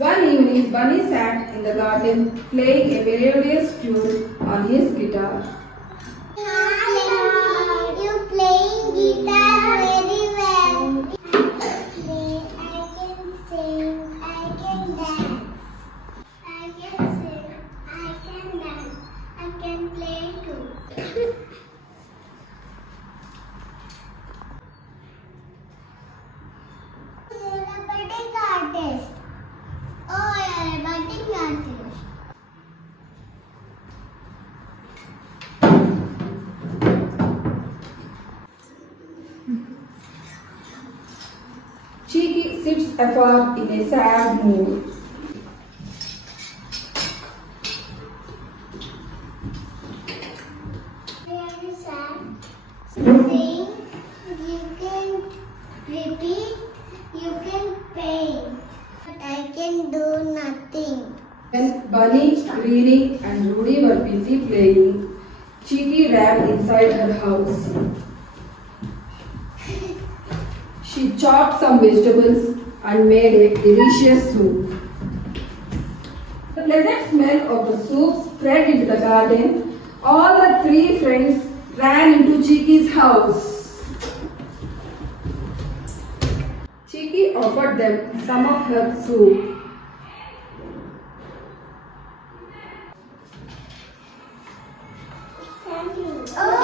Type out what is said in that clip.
One evening, Bunny sat in the garden playing a melodious tune on his guitar. You playing guitar very well. I can sing, I can dance. I can sing, I can dance. I can play too. You're a budding artist. Oh, you're a budding artist. Cheeky sits apart in a sad mood. Very sad. Sing, you can repeat, you can paint, but I can do nothing. When Bunny, Greenie and Rudy were busy playing, Cheeky ran inside her house. She chopped some vegetables and made a delicious soup. The pleasant smell of the soup spread into the garden. All the three friends ran into Cheeky's house. Cheeky offered them some of her soup. Oh,